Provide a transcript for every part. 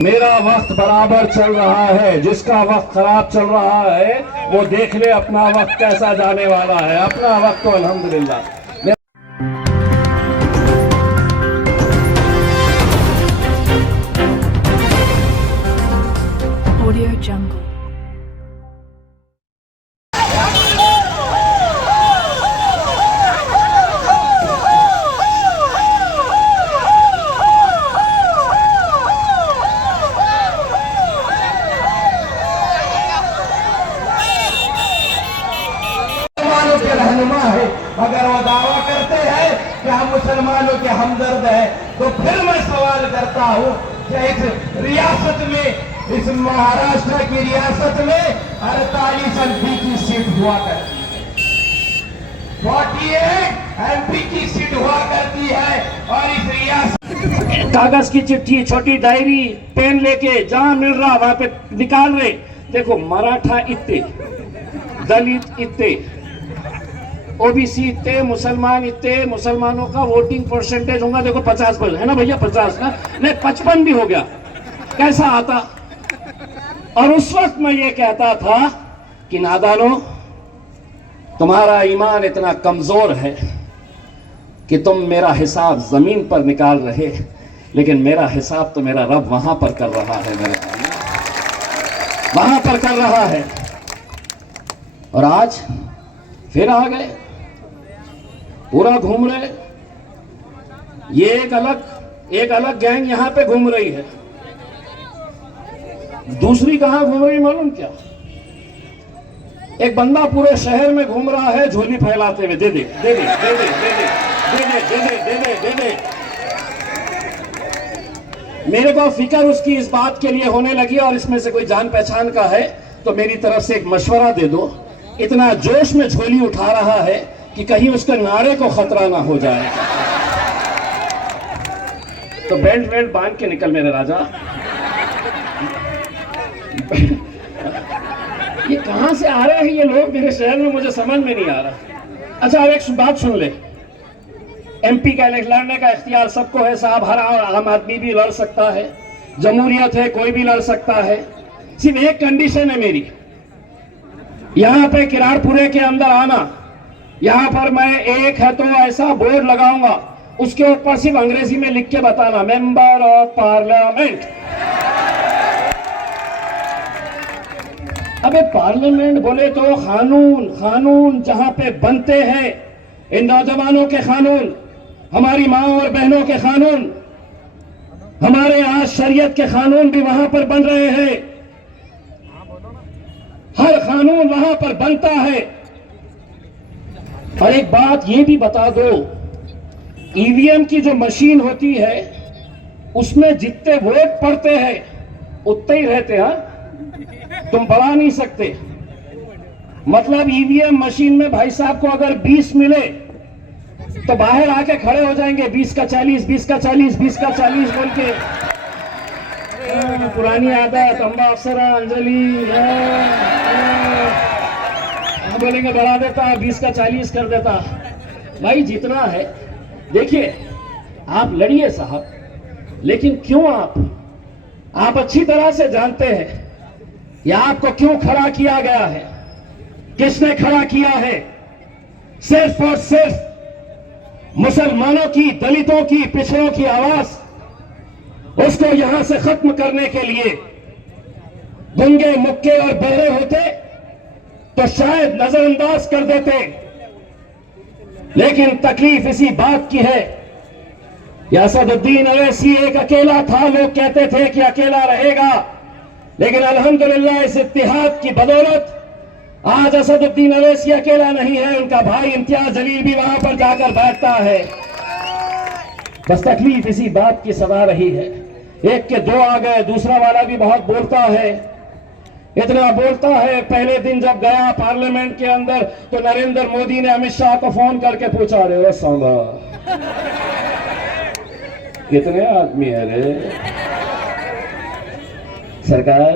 मेरा वक्त बराबर चल रहा है, जिसका वक्त खराब चल रहा है वो देख ले अपना वक्त कैसा जाने वाला है। अपना वक्त तो अल्हम्दुलिल्लाह। Audio Jungle. के रहनुमा है, अगर वो दावा करते हैं कि हम मुसलमानों के हमदर्द हैं, तो फिर मैं सवाल करता हूँ कि इस रियासत में, इस महाराष्ट्र की रियासत में 48 एमपी की सीट हुआ करती है, 48 एमपी की सीट हुआ करती है। और इस रियासत कागज की चिट्ठी, छोटी डायरी, पेन लेके जहां मिल रहा वहां पे निकाल रहे। देखो, मराठा इतने, दलित इतने, ओबीसी इतने, मुसलमान इतने, मुसलमानों का वोटिंग परसेंटेज होगा देखो 50% है ना भैया, 50 ना, नहीं 55 भी हो गया, कैसा आता। और उस वक्त मैं ये कहता था कि नादानो, तुम्हारा ईमान इतना कमजोर है कि तुम मेरा हिसाब जमीन पर निकाल रहे, लेकिन मेरा हिसाब तो मेरा रब वहां पर कर रहा है, मेरे वहां पर कर रहा है। और आज फिर आ गए, पूरा घूम रहे। ये एक अलग गैंग यहां पे घूम रही है, दूसरी कहां घूम रही मालूम क्या? एक बंदा पूरे शहर में घूम रहा है झोली फैलाते हुए, दे दे दे दे दे दे दे दे दे दे दे दे दे दे। मेरे को फिक्र उसकी इस बात के लिए होने लगी, और इसमें से कोई जान पहचान का है तो मेरी तरफ से एक मशवरा दे दो। इतना जोश में झोली उठा रहा है कि कहीं उसके नारे को खतरा ना हो जाए, तो बेल्ट वेल्ट बांध के निकल मेरे राजा। ये कहां से आ रहे हैं ये लोग मेरे शहर में, मुझे समझ में नहीं आ रहा। अच्छा, अब एक बात सुन ले, एमपी का इलेक्शन लड़ने का इख्तियार सबको है साहब, हर आम आदमी भी लड़ सकता है, जमहूरियत है, कोई भी लड़ सकता है। सिर्फ एक कंडीशन है मेरी, यहां पे किरारपुरे के अंदर आना, यहां पर मैं एक है तो ऐसा बोर्ड लगाऊंगा, उसके ऊपर सिर्फ अंग्रेजी में लिख के बताना, मेंबर ऑफ पार्लियामेंट। अबे पार्लियामेंट बोले तो कानून जहां पे बनते हैं, इन नौजवानों के कानून, हमारी माँ और बहनों के कानून, हमारे आज शरीयत के कानून भी वहां पर बन रहे हैं, हर कानून वहां पर बनता है। और एक बात ये भी बता दो, ईवीएम की जो मशीन होती है उसमें जितने वोट पड़ते हैं उतने ही रहते हैं, तुम बढ़ा नहीं सकते। मतलब ईवीएम मशीन में भाई साहब को अगर 20 मिले तो बाहर आके खड़े हो जाएंगे, 20 का 40, 20 का 40, 20 का 40 बोल के। पुरानी आदत, अम्बा अफसरा, अंजलि बोलेंगे बढ़ा देता, 20 का 40 कर देता। भाई जितना है, देखिए आप लड़िए साहब, लेकिन क्यों आप अच्छी तरह से जानते हैं कि आपको क्यों खड़ा किया गया है, किसने खड़ा किया है। सिर्फ और सिर्फ मुसलमानों की, दलितों की, पिछड़ों की आवाज, उसको यहां से खत्म करने के लिए। गूंगे, मुक्के और बहरे होते तो शायद नजरअंदाज कर देते, लेकिन तकलीफ इसी बात की है, असदुद्दीन अवैसी एक अकेला था, लोग कहते थे कि अकेला रहेगा, लेकिन अल्हम्दुलिल्लाह इस इत्तिहाद की बदौलत आज असदुद्दीन अवैसी अकेला नहीं है, उनका भाई इम्तियाज जलील भी वहां पर जाकर बैठता है। बस तकलीफ इसी बात की सदा रही है, एक के दो आ गए, दूसरा वाला भी बहुत बोलता है, इतना बोलता है। पहले दिन जब गया पार्लियामेंट के अंदर तो नरेंद्र मोदी ने अमित शाह को फोन करके पूछा, रे सांबा कितने आदमी है रे? सरकार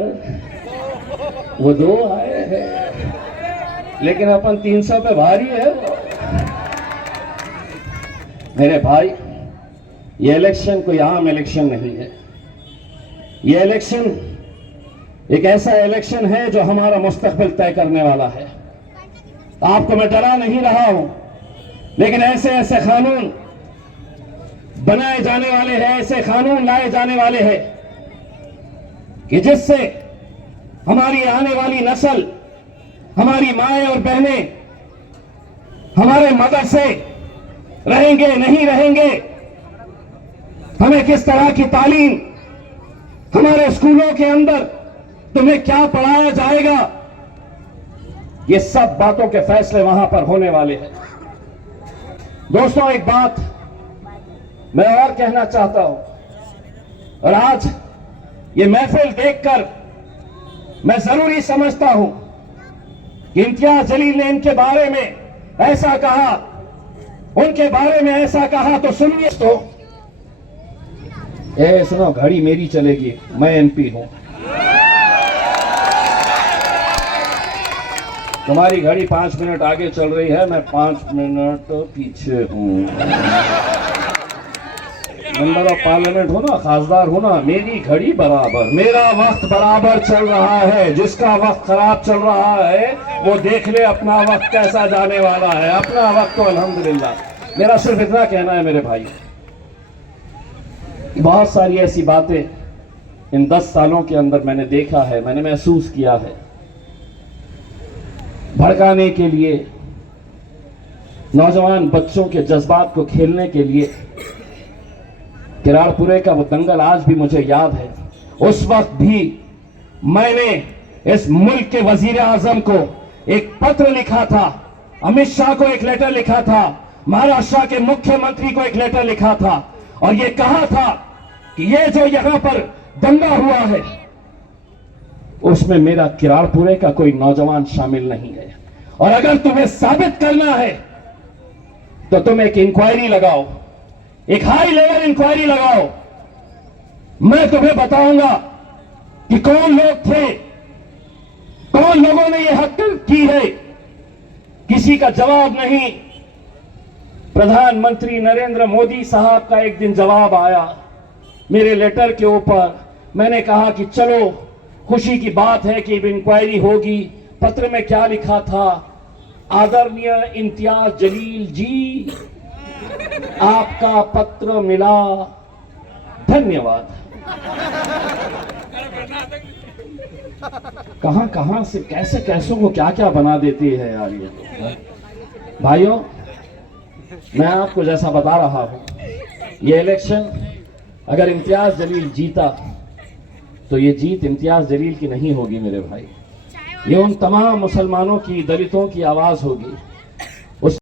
वो 2 आए हैं, लेकिन अपन 300 पे भारी है। मेरे भाई, ये इलेक्शन कोई आम इलेक्शन नहीं है, ये इलेक्शन एक ऐसा इलेक्शन है जो हमारा मुस्तकबिल तय करने वाला है। आपको मैं डरा नहीं रहा हूं, लेकिन ऐसे ऐसे कानून बनाए जाने वाले हैं, ऐसे कानून लाए जाने वाले हैं कि जिससे हमारी आने वाली नस्ल, हमारी माएं और बहनें हमारे मदरसे रहेंगे नहीं रहेंगे, हमें किस तरह की तालीम, हमारे स्कूलों के अंदर तुम्हें क्या पढ़ाया जाएगा, ये सब बातों के फैसले वहां पर होने वाले हैं। दोस्तों, एक बात मैं और कहना चाहता हूं, और आज ये महफिल देखकर मैं जरूरी समझता हूं कि इम्तियाज जलील ने इनके बारे में ऐसा कहा, उनके बारे में ऐसा कहा, तो सुनिए। तो सुनो, घड़ी मेरी चलेगी, मैं एमपी हूं, तुम्हारी घड़ी 5 मिनट आगे चल रही है, मैं 5 मिनट पीछे हूं। मेंबर ऑफ पार्लियामेंट हो ना, खासदार हो ना, मेरी घड़ी बराबर, मेरा वक्त बराबर चल रहा है। जिसका वक्त खराब चल रहा है वो देख ले अपना वक्त कैसा जाने वाला है। अपना वक्त तो अल्हम्दुलिल्लाह। मेरा सिर्फ इतना कहना है मेरे भाई, बहुत सारी ऐसी बातें इन 10 सालों के अंदर मैंने देखा है, मैंने महसूस किया है। भड़काने के लिए, नौजवान बच्चों के जज्बात को खेलने के लिए किरारपुरे का वो दंगल आज भी मुझे याद है। उस वक्त भी मैंने इस मुल्क के वजीर आजम को एक पत्र लिखा था, अमित शाह को एक लेटर लिखा था, महाराष्ट्र के मुख्यमंत्री को एक लेटर लिखा था, और ये कहा था कि ये जो यहां पर दंगा हुआ है उसमें मेरा किरारपुरे का कोई नौजवान शामिल नहीं है, और अगर तुम्हें साबित करना है तो तुम एक इंक्वायरी लगाओ, एक हाई लेवल इंक्वायरी लगाओ। मैं तुम्हें बताऊंगा कि कौन लोग थे, कौन लोगों ने यह हरकत की है। किसी का जवाब नहीं। प्रधानमंत्री नरेंद्र मोदी साहब का एक दिन जवाब आया मेरे लेटर के ऊपर। मैंने कहा कि चलो, खुशी की बात है कि इंक्वायरी होगी। पत्र में क्या लिखा था? आदरणीय इम्तियाज जलील जी, आपका पत्र मिला, धन्यवाद। कहां कहां से कैसे कैसों को क्या क्या बना देती है यार ये तो। भाइयों, मैं आपको जैसा बता रहा हूं, ये इलेक्शन अगर इम्तियाज जलील जीता तो ये जीत इम्तियाज जलील की नहीं होगी मेरे भाई, ये उन तमाम मुसलमानों की, दलितों की आवाज होगी।